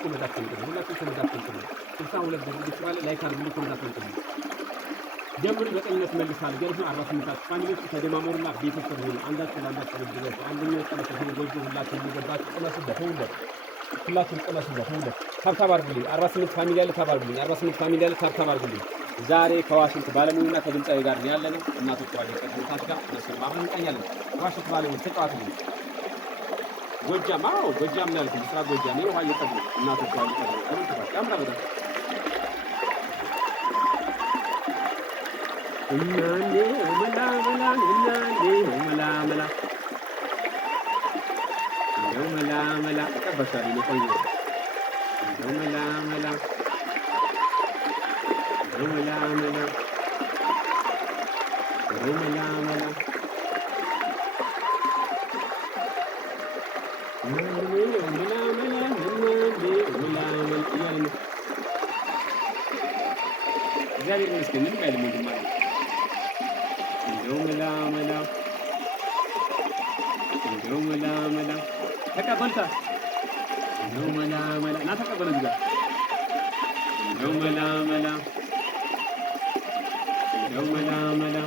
ኮሜንት አትፈልጉ። ሁላችሁም ኮሜንት አትፈልጉ። 62 ብር ይችላል። ላይክ አድርጉ። ኮሜንት አትፈልጉ። ጀምሩ በቀኝነት መልሳል ገርፍ 48 ፋሚሊዎች ተደማመሩና ቤተሰብ ሆኑ። አንዳችሁ ለአንዳችሁ ልጅ አንደኛው ቀለሰ ሆኖ ጎጆ ሁላችሁም ይገባችሁ ቅመሱበት። ሁላችሁም ቅመሱበት። ታብታብ አድርጉልኝ። 48 ፋሚሊ ያለ ታብ አድርጉልኝ። 48 ፋሚሊ ያለ ታብታብ አድርጉልኝ። ዛሬ ከዋሽንት ባለሙሉና ከድምጻዊ ጋር ነው ያለነው። እናቶች ዋለ ከድምጻች ጋር መስል አብረን እንቀኛለን። ዋሽንት ባለሙሉ ተጫዋቱልኝ። ጎጃም ጎጃም ነው ያልኩት። ስራ ጎጃም ነው። ውሃ እየቀዱ እናቶች ዋለ ከድምጻች ያምራ በጣም እናንዴ መላ እናንዴ መላ እንደው መላ ተቀበሳል ነው ቆይ እንደው መላ እግዚአብሔር ይመስገን ምንም አይልም ማለት እንደው መላ ተቀበልታ እንደው መላ ና ተቀበል እዚህ ጋር እንደው መላ እናኔ መላ